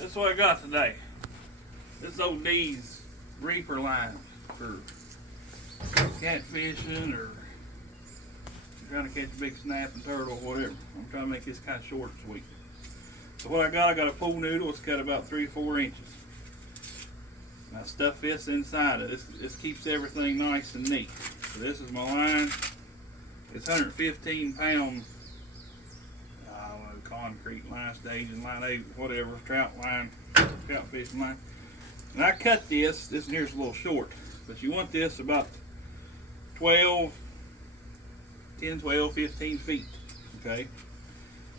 That's what I got today. This old D's reaper line for catfishing or trying to catch a big snapping turtle or whatever. I'm trying to make this kind of short and sweet. So what I got a pool noodle. It's cut about 3 or 4 inches. Now stuff fits inside it. This keeps everything nice and neat. So this is my line. It's 115 pound concrete line, staging line, 8, whatever, trout line, trout fishing line. And I cut this one here's a little short, but you want this about 10, 12, 15 feet, okay?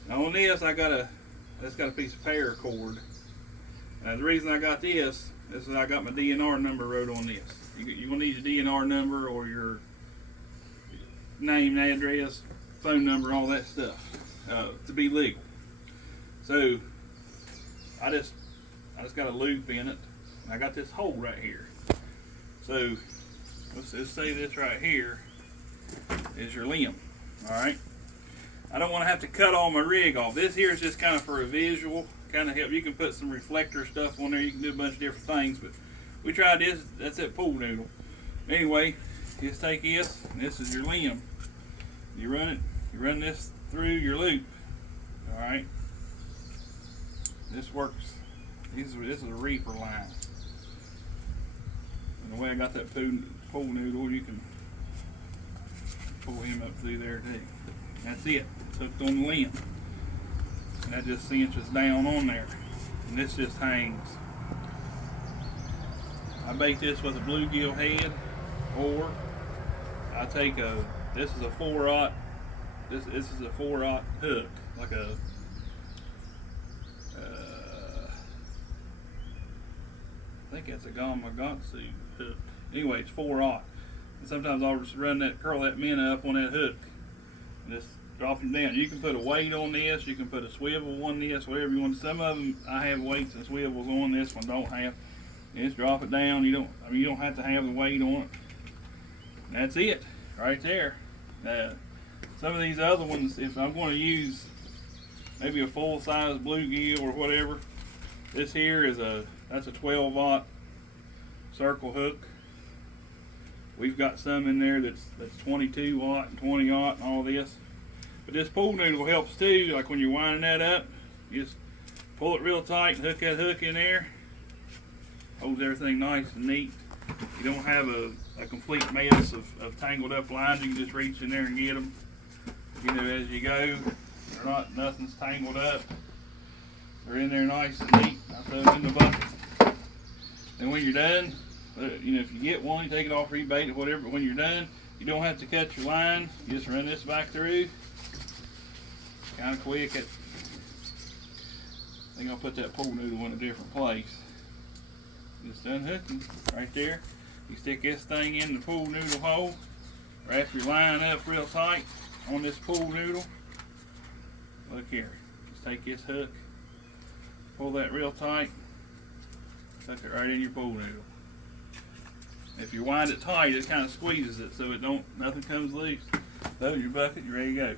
Now on this, it's got a piece of paracord. Now the reason I got this is I got my DNR number wrote on this. You're gonna need your DNR number or your name, address, phone number, all that stuff to be legal. So I just got a loop in it. I got this hole right here. So let's say this right here is your limb. All right. I don't want to have to cut all my rig off. This here is just kind of for a visual, kind of help. You can put some reflector stuff on there. You can do a bunch of different things, but we tried this. That's that pool noodle. Anyway, just take this, and this is your limb. You run this through your loop. All right. This works. This is a reaper line. And the way I got that pool noodle, you can pull him up through there too. That's it. It's hooked on the limb. And that just cinches down on there. And this just hangs. I bait this with a bluegill head, or I take this is a 4-aught. This is a 4-aught hook, like a I think it's a Gamakatsu hook. Anyway, it's 4-aught. And sometimes I'll just curl that minnow up on that hook and just drop him down. You can put a weight on this, you can put a swivel on this, whatever you want. Some of them I have weights and swivels on. This one don't have. You just drop it down. You don't have to have the weight on it. And that's it, right there. Some of these other ones, if I'm going to use maybe a full-size bluegill or whatever, this here is that's a 12-aught circle hook. We've got some in there that's 22-aught and 20-aught and all this. But this pool noodle helps too. Like when you're winding that up, you just pull it real tight and hook that hook in there. Holds everything nice and neat. You don't have a complete mess of tangled up lines. You can just reach in there and get them. As you go. Nothing's tangled up. They're in there nice and neat. I throw them in the bucket. And when you're done, if you get one, you take it off, rebait it, whatever. But when you're done, you don't have to cut your line. You just run this back through. Kind of quick. I think I'll put that pool noodle in a different place. Just unhooking right there. You stick this thing in the pool noodle hole. Wrap your line up real tight on this pool noodle. Look here. Just take this hook, pull that real tight, tuck it right in your pool noodle. If you wind it tight, it kind of squeezes it so nothing comes loose. Throw your bucket, you're ready to go.